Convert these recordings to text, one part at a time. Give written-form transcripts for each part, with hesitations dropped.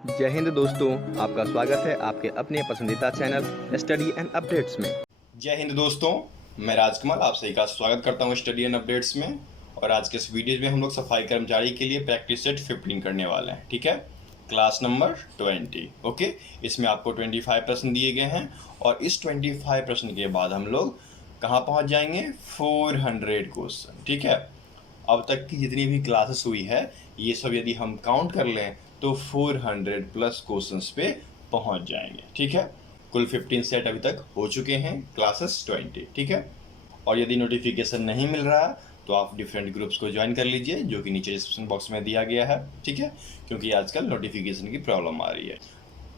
जय हिंद दोस्तों, आपका स्वागत है आपके अपने पसंदीदा चैनल स्टडी एंड अपडेट्स में। जय हिंद दोस्तों, मैं राजकमल आप सभी का स्वागत करता हूं स्टडी एंड अपडेट्स में। और आज के इस वीडियो में हम लोग सफाई कर्मचारी के लिए प्रैक्टिस सेट 15 करने वाले हैं। ठीक है, क्लास नंबर 20। ओके, इसमें आपको 25 प्रश्न दिए गए हैं और इस 25 प्रश्न के बाद हम लोग कहाँ पहुँच जाएंगे? 400 क्वेश्चन। ठीक है, अब तक की जितनी भी क्लासेस हुई है ये सब यदि हम काउंट कर लें तो 400 प्लस क्वेश्चंस पे पहुंच जाएंगे। ठीक है, कुल 15 सेट अभी तक हो चुके हैं, क्लासेस 20। ठीक है, और यदि नोटिफिकेशन नहीं मिल रहा तो आप डिफरेंट ग्रुप्स को ज्वाइन कर लीजिए जो कि नीचे डिस्क्रिप्शन बॉक्स में दिया गया है। ठीक है, क्योंकि आजकल नोटिफिकेशन की प्रॉब्लम आ रही है।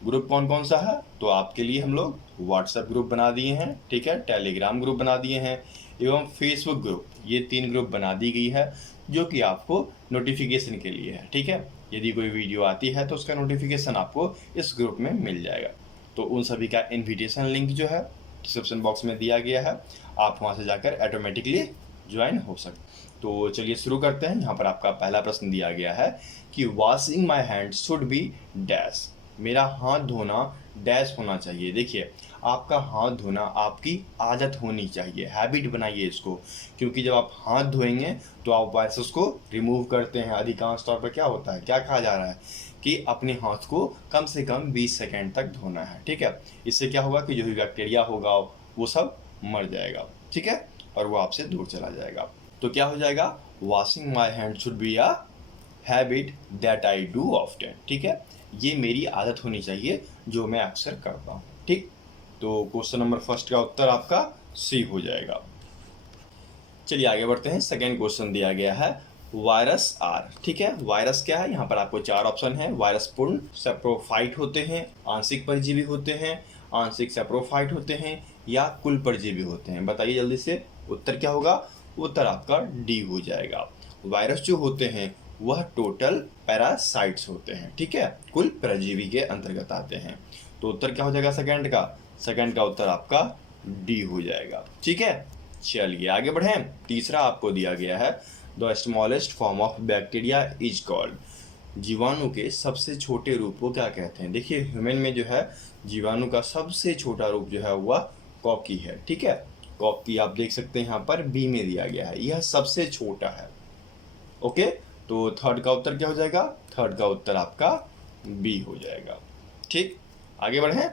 ग्रुप कौन कौन सा है? तो आपके लिए हम लोग व्हाट्सएप ग्रुप बना दिए हैं, ठीक है, टेलीग्राम ग्रुप बना दिए हैं एवं फेसबुक ग्रुप, ये 3 ग्रुप बना दी गई है जो कि आपको नोटिफिकेशन के लिए है। ठीक है, यदि कोई वीडियो आती है तो उसका नोटिफिकेशन आपको इस ग्रुप में मिल जाएगा। तो उन सभी का इन्विटेशन लिंक जो है डिस्क्रिप्शन बॉक्स में दिया गया है, आप वहाँ से जाकर ऑटोमेटिकली ज्वाइन हो सकते। तो चलिए शुरू करते हैं। यहाँ पर आपका पहला प्रश्न दिया गया है कि washing my hand should be dash, मेरा हाथ धोना डैश होना चाहिए। देखिए, आपका हाथ धोना आपकी आदत होनी चाहिए, हैबिट बनाइए इसको, क्योंकि जब आप हाथ धोएंगे तो आप वायरसेस को रिमूव करते हैं। अधिकांश तौर पर क्या होता है, क्या कहा जा रहा है कि अपने हाथ को कम से कम 20 सेकेंड तक धोना है। ठीक है, इससे क्या होगा कि जो भी बैक्टीरिया होगा वो सब मर जाएगा। ठीक है, और वो आपसे दूर चला जाएगा। तो क्या हो जाएगा? Washing my hand should be a habit that I do often. ठीक है, ये मेरी आदत होनी चाहिए जो मैं अक्सर करता हूँ। ठीक, तो क्वेश्चन नंबर फर्स्ट का उत्तर आपका सी हो जाएगा। चलिए आगे बढ़ते हैं। सेकेंड क्वेश्चन दिया गया है वायरस आर। ठीक है, वायरस क्या है? यहाँ पर आपको 4 ऑप्शन है। वायरस पूर्ण सैप्रोफाइट होते हैं, आंशिक परजीवी होते हैं, आंशिक सैप्रोफाइट होते हैं या कुल परजीवी होते हैं। बताइए जल्दी से, उत्तर क्या होगा? उत्तर आपका डी हो जाएगा। वायरस जो होते हैं वह टोटल पैरासाइट्स होते हैं। ठीक है, कुल परजीवी के अंतर्गत आते हैं। तो उत्तर क्या हो जाएगा सेकंड का? सेकंड का उत्तर आपका डी हो जाएगा। ठीक है, चलिए आगे बढ़ें। तीसरा आपको दिया गया है the smallest form of bacteria is called, जीवाणु के सबसे छोटे रूप को क्या कहते हैं? देखिए, ह्यूमन में जो है जीवाणु का सबसे छोटा रूप जो है वह कॉकी है। ठीक है, कॉकी आप देख सकते हैं यहाँ पर बी में दिया गया है, यह सबसे छोटा है। ओके, तो थर्ड का उत्तर क्या हो जाएगा? थर्ड का उत्तर आपका बी हो जाएगा। ठीक, आगे बढ़ें।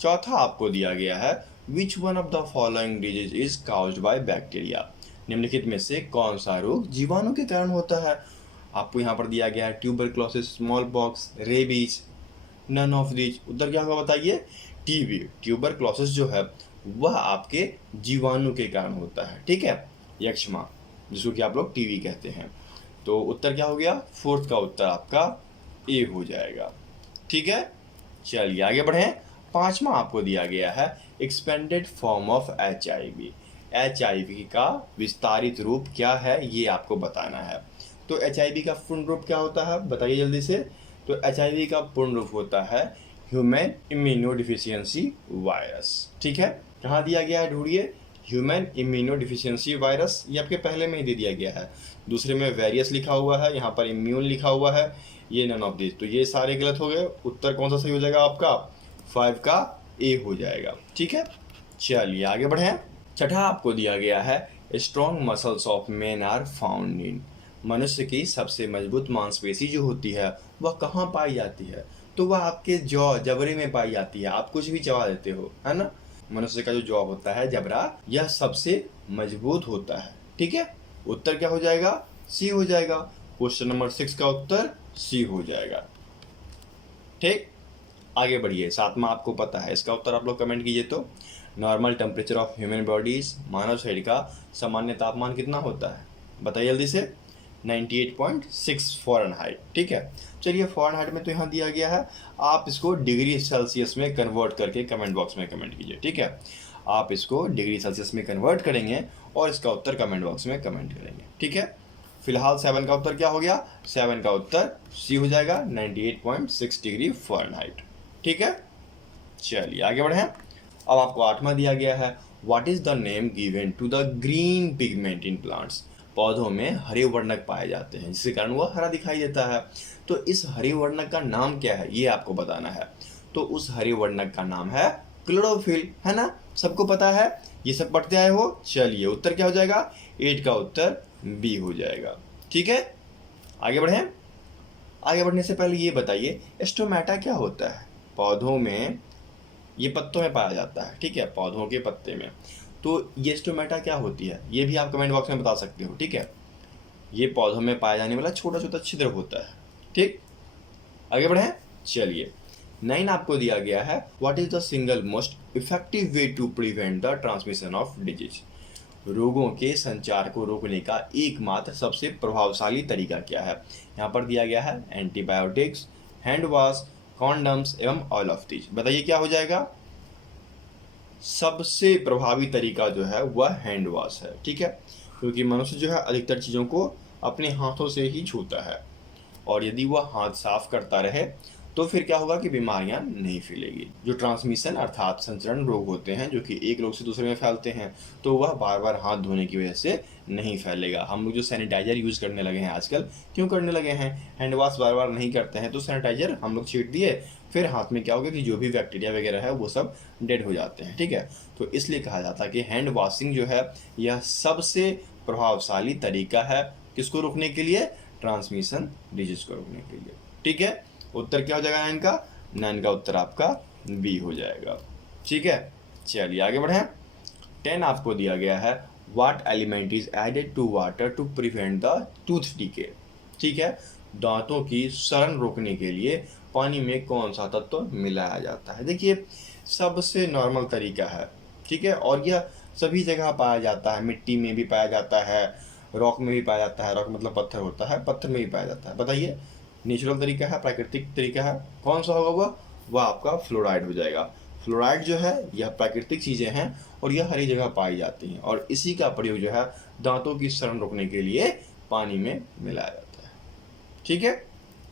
चौथा आपको दिया गया है which one of the following disease is caused by bacteria, निम्नलिखित में से कौन सा रोग जीवाणु के कारण होता है? आपको यहाँ पर दिया गया है tuberculosis, smallpox, rabies, none of these. उत्तर क्या होगा बताइए? टीबी, ट्यूबरक्लोसिस जो है वह आपके जीवाणु के कारण होता है। ठीक है, यक्ष्मा जिसको कि आप लोग टीबी कहते हैं। तो उत्तर क्या हो गया? फोर्थ का उत्तर आपका ए हो जाएगा। ठीक है, चलिए आगे बढ़ें। पांचवा आपको दिया गया है expanded form of HIV, HIV का विस्तारित रूप क्या है ये आपको बताना है। तो HIV का पूर्ण रूप क्या होता है बताइए जल्दी से? तो HIV का पूर्ण रूप होता है ह्यूमन इम्यूनोडिफिशियंसी वायरस। ठीक है, कहाँ दिया गया है ढूंढिए? ह्यूमन इम्यूनोडिफिशियंसी वायरस, ये आपके पहले में ही दे दिया गया है। दूसरे में वेरियस लिखा हुआ है, यहाँ पर इम्यून लिखा हुआ है, ये नन ऑफ दिस। तो ये सारे गलत हो गए। उत्तर कौन सा सही हो जाएगा आपका? 5 का ए हो जाएगा। ठीक है, चलिए आगे बढ़ें। छठा आपको दिया गया है strong muscles of men are found in, मनुष्य की सबसे मजबूत मांसपेशी जो होती है वह कहाँ पाई जाती है? तो वह आपके जॉ, जबड़े में पाई जाती है। आप कुछ भी चबा देते हो, है ना? मनुष्य का जो जॉ होता है, जबड़ा, यह सबसे मजबूत होता है। ठीक है, उत्तर क्या हो जाएगा? सी हो जाएगा। क्वेश्चन नंबर 6 का उत्तर सी हो जाएगा। ठीक, आगे बढ़िए। सातवां आपको पता है, इसका उत्तर आप लोग कमेंट कीजिए। तो normal temperature of human bodies, मानव शरीर का सामान्य तापमान कितना होता है? बताइए जल्दी से। 98.6 फ़ारेनहाइट। ठीक है, चलिए फ़ारेनहाइट में तो यहाँ दिया गया है, आप इसको डिग्री सेल्सियस में कन्वर्ट करके कमेंट बॉक्स में कमेंट कीजिए। ठीक है, आप इसको डिग्री सेल्सियस में कन्वर्ट करेंगे और इसका उत्तर कमेंट बॉक्स में कमेंट करेंगे। ठीक है, फिलहाल 7 का उत्तर क्या हो गया? 7 का उत्तर सी हो जाएगा, 98.6 डिग्री फ़ारेनहाइट। ठीक है, चलिए आगे बढ़ें। अब आपको 8वां दिया गया है what is the name given to the green pigment in plants, पौधों में हरे वर्णक पाए जाते हैं, जिसके कारण वह हरा दिखाई देता है। तो इस हरे वर्णक का नाम क्या है, ये आपको बताना है। तो उस हरे वर्णक का नाम है क्लोरोफिल, है ना, सबको पता है, ये सब पढ़ते आए हो। चलिए उत्तर क्या हो जाएगा, 8 का उत्तर बी हो जाएगा। ठीक है, आगे बढ़ें। आगे बढ़ने से पहले ये बताइए स्टोमेटा क्या होता है। पौधों में, ये पत्तों में पाया जाता है, ठीक है, पौधों के पत्ते में। तो ये स्टोमेटा क्या होती है, ये भी आप कमेंट बॉक्स में बता सकते हो। ठीक है, ये पौधों में पाया जाने वाला छोटा छोटा छिद्र होता है। ठीक, आगे बढ़ें। चलिए 9 आपको दिया गया है, what is the single most effective way to prevent the transmission of disease. रोगों के संचार को रोकने का एकमात्र सबसे प्रभावशाली तरीका क्या है। यहाँ पर दिया गया है एंटीबायोटिक्स, हैंड वॉश, कॉन्डम्स एवं ऑल ऑफ दीज। बताइए क्या हो जाएगा। सबसे प्रभावी तरीका जो है वह हैंड वॉश है। ठीक है, क्योंकि मनुष्य जो है अधिकतर चीज़ों को अपने हाथों से ही छूता है, और यदि वह हाथ साफ करता रहे तो फिर क्या होगा कि बीमारियां नहीं फैलेगी। जो ट्रांसमिशन अर्थात संचरण रोग होते हैं, जो कि एक लोग से दूसरे में फैलते हैं, तो वह बार बार हाथ धोने की वजह से नहीं फैलेगा। हम लोग जो सैनिटाइजर यूज़ करने लगे हैं आजकल, क्यों करने लगे हैं, हैंड वॉश बार बार नहीं करते हैं, तो सैनिटाइजर हम लोग छीट दिए, फिर हाथ में क्या होगा कि जो भी बैक्टीरिया वगैरह है वो सब डेड हो जाते हैं। ठीक है, तो इसलिए कहा जाता है कि हैंड वॉशिंग जो है यह सबसे प्रभावशाली तरीका है, किसको रोकने के लिए, ट्रांसमिशन डिजीज को रोकने के लिए। ठीक है, उत्तर क्या हो जाएगा 9 का, 9 का उत्तर आपका बी हो जाएगा। ठीक है, चलिए आगे बढ़ें। 10 आपको दिया गया है, what element is added to water to prevent the tooth decay. ठीक है, दांतों की सड़न रोकने के लिए पानी में कौन सा तत्व मिलाया जाता है। देखिए सबसे नॉर्मल तरीका है, ठीक है, और यह सभी जगह पाया जाता है, मिट्टी में भी पाया जाता है, रॉक में भी पाया जाता है, रॉक मतलब पत्थर होता है, पत्थर में भी पाया जाता है। बताइए नेचुरल तरीका है, प्राकृतिक तरीका है, कौन सा होगा वह आपका फ्लोराइड हो जाएगा। फ्लोराइड जो है यह प्राकृतिक चीज़ें हैं और यह हरी जगह पाई जाती हैं, और इसी का प्रयोग जो है दांतों की सड़न रोकने के लिए पानी में मिलाया जाता है। ठीक है,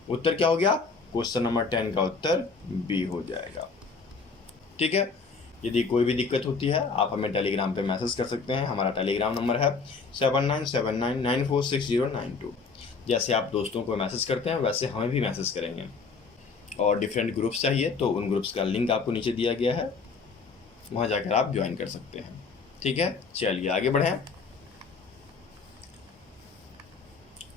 उत्तर क्या हो गया, क्वेश्चन नंबर 10 का उत्तर बी हो जाएगा। ठीक है, यदि कोई भी दिक्कत होती है आप हमें टेलीग्राम पे मैसेज कर सकते हैं। हमारा टेलीग्राम नंबर है 7979946092। जैसे आप दोस्तों को मैसेज करते हैं वैसे हमें भी मैसेज करेंगे। और डिफरेंट ग्रुप्स चाहिए तो उन ग्रुप्स का लिंक आपको नीचे दिया गया है, वहाँ जाकर आप ज्वाइन कर सकते हैं। ठीक है, चलिए आगे बढ़ें।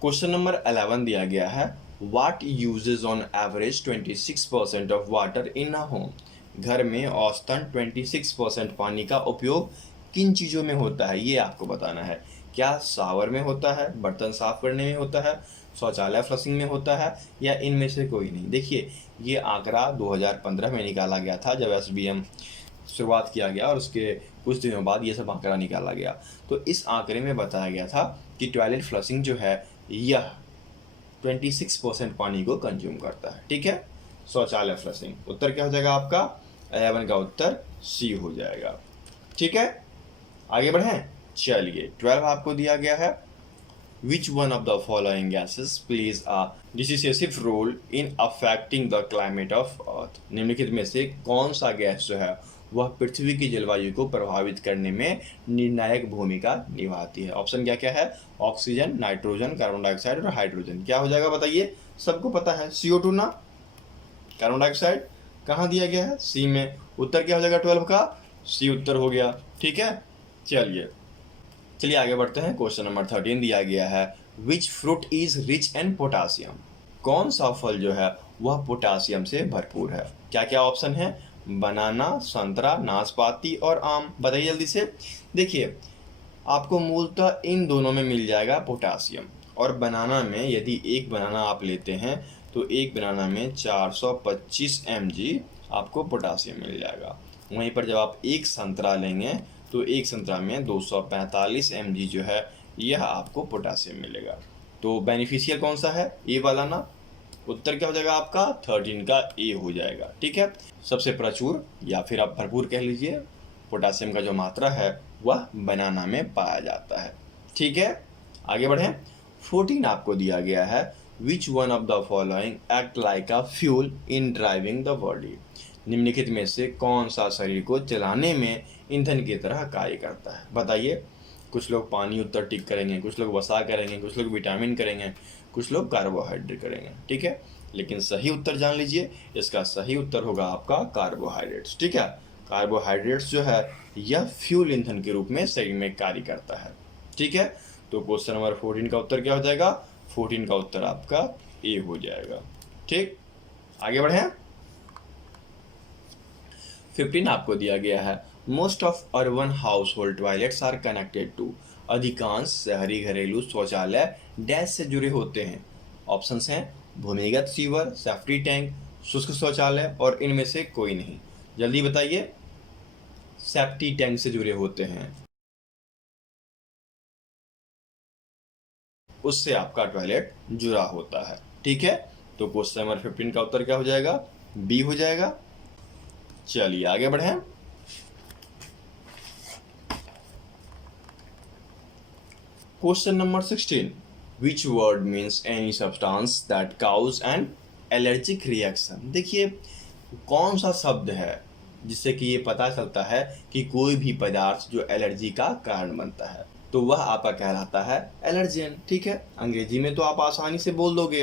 क्वेश्चन नंबर 11 दिया गया है, what uses on average 26% of water in a home. घर में औसतन 26% पानी का उपयोग किन चीज़ों में होता है, ये आपको बताना है। क्या शावर में होता है, बर्तन साफ करने में होता है, शौचालय फ्लशिंग में होता है, या इनमें से कोई नहीं। देखिए ये आंकड़ा 2015 में निकाला गया था, जब SBM शुरुआत किया गया और उसके कुछ दिनों बाद ये सब आंकड़ा निकाला गया। तो इस आंकड़े में बताया गया था कि टॉयलेट फ्लशिंग जो है यह 26% पानी को कंज्यूम करता है। ठीक है, शौचालय फ्लशिंग। उत्तर क्या हो जाएगा आपका, 11 का उत्तर सी हो जाएगा। ठीक है, आगे बढ़ें। चलिए 12 आपको दिया गया है, which one of the following gases plays a decisive role in affecting the climate of earth. निम्नलिखित में से कौन सा गैस जो है वह पृथ्वी की जलवायु को प्रभावित करने में निर्णायक भूमिका निभाती है। ऑप्शन क्या क्या है, ऑक्सीजन, नाइट्रोजन, कार्बन डाइऑक्साइड और हाइड्रोजन। क्या हो जाएगा बताइए, सबको पता है CO2 ना, कार्बन डाइऑक्साइड कहाँ दिया गया है, सी में। उत्तर क्या हो जाएगा 12 का, सी उत्तर हो गया। ठीक है, चलिए आगे बढ़ते हैं। क्वेश्चन नंबर 13 दिया गया है, which fruit is rich in potassium. कौन सा फल जो है वह पोटासियम से भरपूर है। क्या क्या ऑप्शन है, बनाना, संतरा, नाशपाती और आम। बताइए जल्दी से। देखिए आपको मूलतः इन दोनों में मिल जाएगा पोटासियम, और बनाना में यदि एक बनाना आप लेते हैं तो एक बनाना में 425 mg आपको पोटासियम मिल जाएगा। वहीं पर जब आप एक संतरा लेंगे तो एक संतरा में 245 mg जो है यह आपको पोटासियम मिलेगा। तो बेनिफिशियल कौन सा है, ए वाला ना। उत्तर क्या हो जाएगा आपका 13 का ए हो जाएगा। ठीक है, सबसे प्रचुर या फिर आप भरपूर कह लीजिए पोटासियम का जो मात्रा है वह बनाना में पाया जाता है। ठीक है, आगे बढ़ें। 14 आपको दिया गया है, which one of the following act like a fuel in driving the body. निम्नलिखित में से कौन सा शरीर को चलाने में ईंधन की तरह कार्य करता है। बताइए कुछ लोग पानी उत्तर टिक करेंगे, कुछ लोग वसा करेंगे, कुछ लोग विटामिन करेंगे, कुछ लोग कार्बोहाइड्रेट करेंगे। ठीक है, लेकिन सही उत्तर जान लीजिए, इसका सही उत्तर होगा आपका कार्बोहाइड्रेट्स। ठीक है, कार्बोहाइड्रेट्स जो है यह फ्यूल ईंधन के रूप में शरीर में कार्य करता है। ठीक है, तो क्वेश्चन नंबर 14 का उत्तर क्या हो जाएगा? 14 का उत्तर आपका ए हो जाएगा। ठीक, आगे बढ़े। 15 आपको दिया गया है, most of urban household toilets are connected to. अधिकांश शहरी घरेलू शौचालय डैश से जुड़े होते हैं। ऑप्शंस हैं भूमिगत सीवर, सेफ्टी टैंक, शुष्क शौचालय और इनमें से कोई नहीं। जल्दी बताइए। सेफ्टी टैंक से जुड़े होते हैं, उससे आपका टॉयलेट जुड़ा होता है। ठीक है, तो क्वेश्चन नंबर 15 का उत्तर क्या हो जाएगा? बी हो जाएगा। चलिए आगे बढ़ें। Question number 16, which word means any substance that causes an allergic reaction. देखिए कौन सा शब्द है जिससे कि ये पता चलता है कि कोई भी पदार्थ जो एलर्जी का कारण बनता है, तो वह आपका कहलाता है एलर्जेन। ठीक है, अंग्रेजी में तो आप आसानी से बोल दोगे,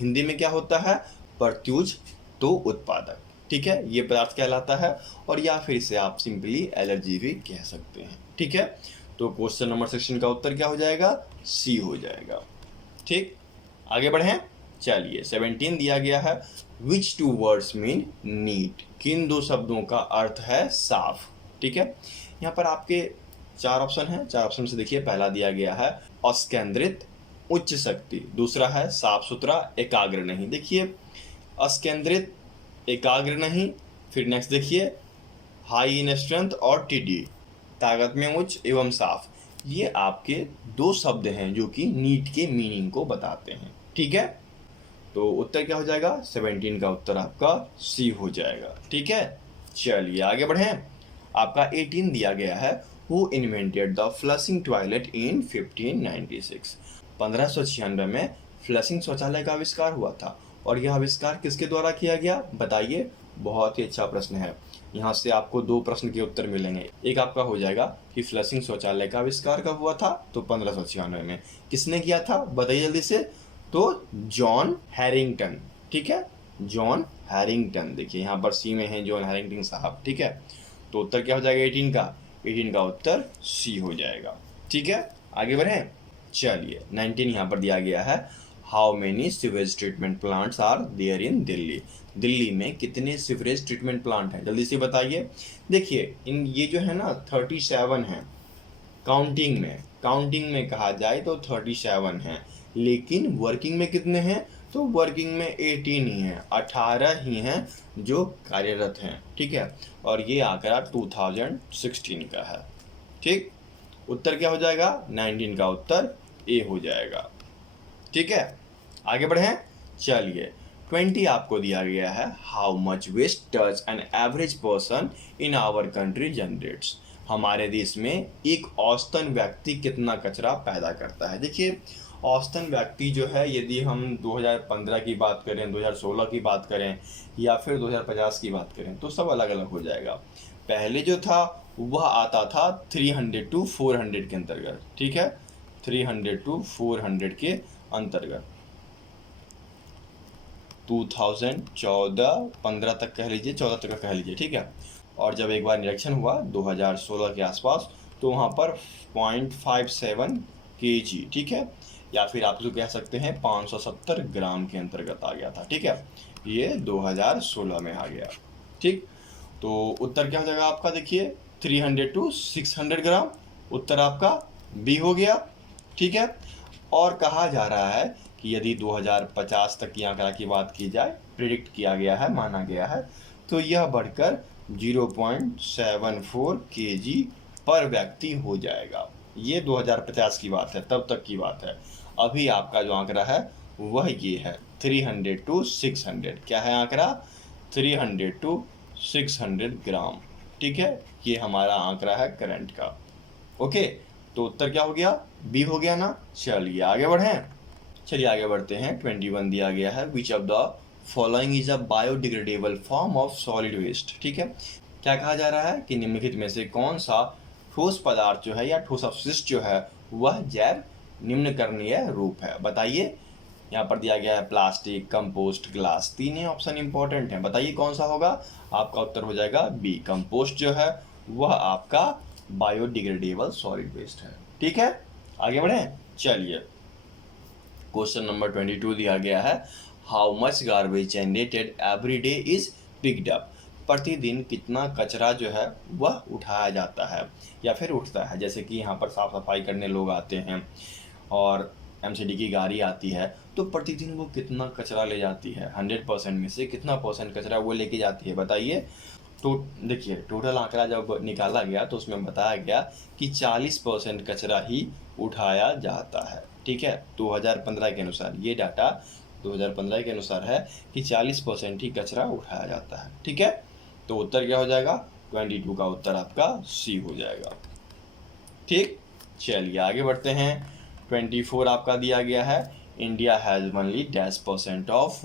हिंदी में क्या होता है? प्रत्युज तो उत्पादक। ठीक है, ये पदार्थ कहलाता है, और या फिर इसे आप सिंपली एलर्जी भी कह सकते हैं। ठीक है, तो क्वेश्चन नंबर 16 का उत्तर क्या हो जाएगा? सी हो जाएगा। ठीक, आगे बढ़ें। चलिए 17 दिया गया है, विच टू वर्ड्स मीन नीट। किन दो शब्दों का अर्थ है साफ। ठीक है, यहाँ पर आपके 4 ऑप्शन हैं। 4 ऑप्शन से देखिए, पहला दिया गया है अस्केंद्रित, उच्च शक्ति। दूसरा है साफ सुथरा, एकाग्र नहीं। देखिए अस्केंद्रित, एकाग्र नहीं। फिर नेक्स्ट देखिए हाई इन स्ट्रेंथ और टीडी, ताकत में उच्च एवं साफ। ये आपके 2 शब्द हैं जो कि नीट के मीनिंग को बताते हैं। ठीक है, तो उत्तर क्या हो जाएगा? 17 का उत्तर आपका सी हो जाएगा। ठीक है, चलिए आगे बढ़ें। आपका 18 दिया गया है, who invented the flushing toilet in 1596। 1596 में फ्लशिंग शौचालय का आविष्कार हुआ था, और यह आविष्कार किसके द्वारा किया गया बताइए? बहुत ही अच्छा प्रश्न है। यहाँ से आपको 2 प्रश्न के उत्तर मिलेंगे। एक आपका हो जाएगा कि फ्लशिंग शौचालय का आविष्कार कब हुआ था, तो 1596 में। किसने किया था बताइए जल्दी से? तो जॉन हैरिंगटन। ठीक है, जॉन हैरिंगटन। देखिए यहाँ पर सी में है जॉन हैरिंगटन साहब। ठीक है, तो उत्तर क्या हो जाएगा 18 का? 18 का उत्तर सी हो जाएगा। ठीक है, आगे बढ़ें। चलिए 19 यहाँ पर दिया गया है, how many sewage treatment plants are there in Delhi. Delhi में कितने सीवरेज ट्रीटमेंट प्लांट हैं, जल्दी से बताइए। देखिए इन ये जो है ना 37 हैं, काउंटिंग में कहा जाए तो 37 हैं, लेकिन वर्किंग में कितने हैं? तो वर्किंग में 18 ही हैं, 18 ही हैं जो कार्यरत हैं। ठीक है, और ये आंकड़ा 2016 का है। ठीक, उत्तर क्या हो जाएगा? 19 का उत्तर ए हो जाएगा। ठीक है, आगे बढ़ें। चलिए 20 आपको दिया गया है, how much waste does an average person in our country generates. हमारे देश में एक औसतन व्यक्ति कितना कचरा पैदा करता है। देखिए औसतन व्यक्ति जो है, यदि हम 2015 की बात करें, 2016 की बात करें, या फिर 2050 की बात करें, तो सब अलग अलग हो जाएगा। पहले जो था वह आता था 300 to 400 के अंतर्गत। ठीक है, 300 to 400 के अंतर्गत 2014-15 तक कह लीजिए, 14 तक कह लीजिए। ठीक है, और जब एक बार निरीक्षण हुआ 2016 के आसपास, तो वहाँ पर 0.57 kg, ठीक है, या फिर आप जो कह सकते हैं 570 ग्राम के अंतर्गत आ गया था। ठीक है, ये 2016 में आ गया। ठीक, तो उत्तर क्या हो जाएगा आपका? देखिए 300 to 600 ग्राम, उत्तर आपका बी हो गया। ठीक है, और कहा जा रहा है कि यदि 2050 तक की आंकड़ा की बात की जाए, प्रिडिक्ट किया गया है, माना गया है, तो यह बढ़कर 0.74 kg पर व्यक्ति हो जाएगा। ये 2050 की बात है, तब तक की बात है। अभी आपका जो आंकड़ा है वह ये है 300 to 600। क्या है आंकड़ा? 300 to 600 ग्राम। ठीक है, ये हमारा आंकड़ा है करंट का। ओके, तो उत्तर क्या हो गया? बी हो गया ना। चलिए आगे बढ़ें। चलिए आगे बढ़ते हैं। 21 दिया गया है, which of the following is a biodegradable form of solid waste. ठीक है, क्या कहा जा रहा है कि निम्नलिखित में से कौन सा ठोस पदार्थ जो है या ठोस अवशिष्ट जो है वह जैव निम्नकरणीय रूप है। बताइए, यहाँ पर दिया गया है प्लास्टिक, कंपोस्ट, ग्लास, तीनों ऑप्शन इंपॉर्टेंट हैं। बताइए कौन सा होगा? आपका उत्तर हो जाएगा बी। कंपोस्ट जो है वह आपका बायोडिग्रेडेबल सॉलिड वेस्ट है। ठीक है, आगे बढ़ें। चलिए, क्वेश्चन नंबर 22 दिया गया है, how much garbage generated every day is picked up. प्रतिदिन कितना कचरा जो है वह उठाया जाता है या फिर उठता है। जैसे कि यहाँ पर साफ सफाई करने लोग आते हैं और एमसीडी की गाड़ी आती है, तो प्रतिदिन वो कितना कचरा ले जाती है? 100% में से कितना परसेंट कचरा वो लेके जाती है? बताइए। तो देखिए, टोटल आंकड़ा जब निकाला गया तो उसमें बताया गया कि 40% कचरा ही उठाया जाता है। ठीक है, 2015 के अनुसार ये डाटा 2015 के अनुसार है कि 40% ही कचरा उठाया जाता है। ठीक है, तो उत्तर क्या हो जाएगा? 22 का उत्तर आपका सी हो जाएगा। ठीक, चलिए आगे बढ़ते हैं। 24 आपका दिया गया है, India has only -% of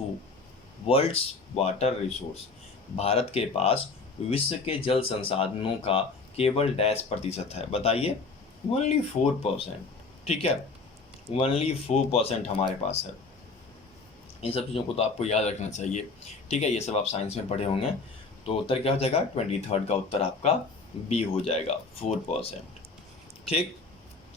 world's water resource. भारत के पास विश्व के जल संसाधनों का केवल -% है। बताइए, ओनली 4%। ठीक है, ओनली 4% हमारे पास है। इन सब चीज़ों को तो आपको याद रखना चाहिए। ठीक है, ये सब आप साइंस में पढ़े होंगे। तो उत्तर क्या हो जाएगा? 23 का उत्तर आपका बी हो जाएगा, 4%। ठीक,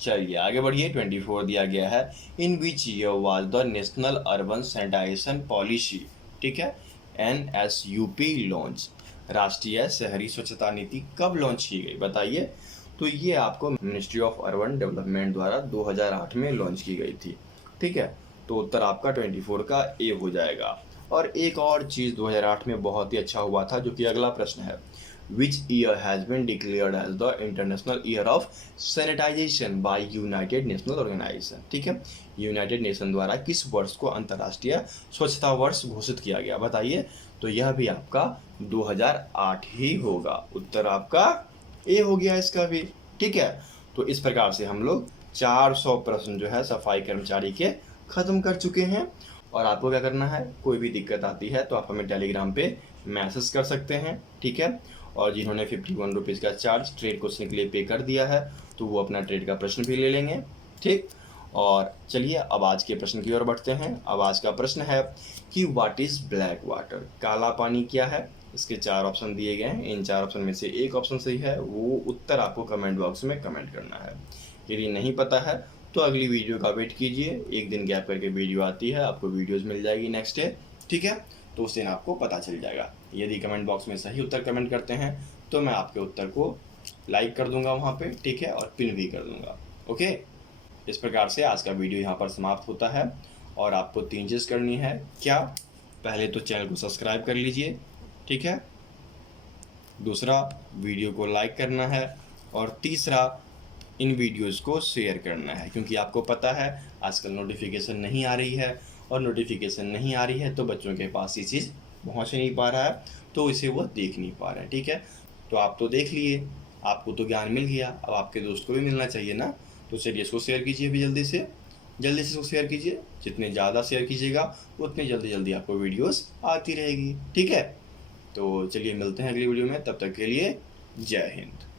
चलिए आगे बढ़िए। 24 दिया गया है, in which year was the national urban sanitisation policy, ठीक है, NSUP लॉन्च। राष्ट्रीय शहरी स्वच्छता नीति कब लॉन्च की गई? बताइए। तो ये आपको मिनिस्ट्री ऑफ अर्बन डेवलपमेंट द्वारा 2008 में लॉन्च की गई थी। ठीक है, तो उत्तर आपका 24 का ए हो जाएगा। और एक और चीज़ 2008 में बहुत ही अच्छा हुआ था, जो कि अगला प्रश्न है, Which year has been declared as the International Year of Sanitization by United National Organization? ठीक है, यूनाइटेड नेशन द्वारा किस वर्ष को अंतर्राष्ट्रीय स्वच्छता वर्ष घोषित किया गया? बताइए। तो यह भी आपका 2008 ही होगा। उत्तर आपका ए हो गया इसका भी। ठीक है, तो इस प्रकार से हम लोग 400 प्रश्न जो है सफाई कर्मचारी के ख़त्म कर चुके हैं। और आपको क्या करना है, कोई भी दिक्कत आती है तो आप हमें टेलीग्राम पे मैसेज कर सकते हैं। ठीक है, और जिन्होंने 51 रुपीज़ का चार्ज ट्रेड क्वेश्चन के लिए पे कर दिया है तो वो अपना ट्रेड का प्रश्न भी ले लेंगे। ठीक, और चलिए अब आज के प्रश्न की ओर बढ़ते हैं। अब आज का प्रश्न है कि व्हाट इज़ ब्लैक वाटर? काला पानी क्या है? इसके 4 ऑप्शन दिए गए हैं। इन 4 ऑप्शन में से एक ऑप्शन सही है, वो उत्तर आपको कमेंट बॉक्स में कमेंट करना है। यदि नहीं पता है तो अगली वीडियो का वेट कीजिए, एक दिन गैप करके वीडियो आती है, आपको वीडियोज़ मिल जाएगी नेक्स्ट डे। ठीक है, तो उस दिन आपको पता चल जाएगा। यदि कमेंट बॉक्स में सही उत्तर कमेंट करते हैं तो मैं आपके उत्तर को लाइक कर दूंगा वहाँ पे। ठीक है, और पिन भी कर दूंगा। ओके, इस प्रकार से आज का वीडियो यहाँ पर समाप्त होता है। और आपको 3 चीज़ करनी है। क्या? पहले तो चैनल को सब्सक्राइब कर लीजिए। ठीक है, दूसरा वीडियो को लाइक करना है, और तीसरा इन वीडियोस को शेयर करना है। क्योंकि आपको पता है आजकल नोटिफिकेशन नहीं आ रही है, और नोटिफिकेशन नहीं आ रही है तो बच्चों के पास ये चीज़ पहुंच नहीं पा रहा है, तो इसे वो देख नहीं पा रहे हैं। ठीक है, तो आप तो देख लिए, आपको तो ज्ञान मिल गया, अब आपके दोस्त को भी मिलना चाहिए ना। तो चलिए इसको शेयर कीजिए भी जल्दी से इसको शेयर कीजिए। जितने ज़्यादा शेयर कीजिएगा उतनी जल्दी आपको वीडियोस आती रहेगी। ठीक है, तो चलिए मिलते हैं अगली वीडियो में, तब तक के लिए जय हिंद।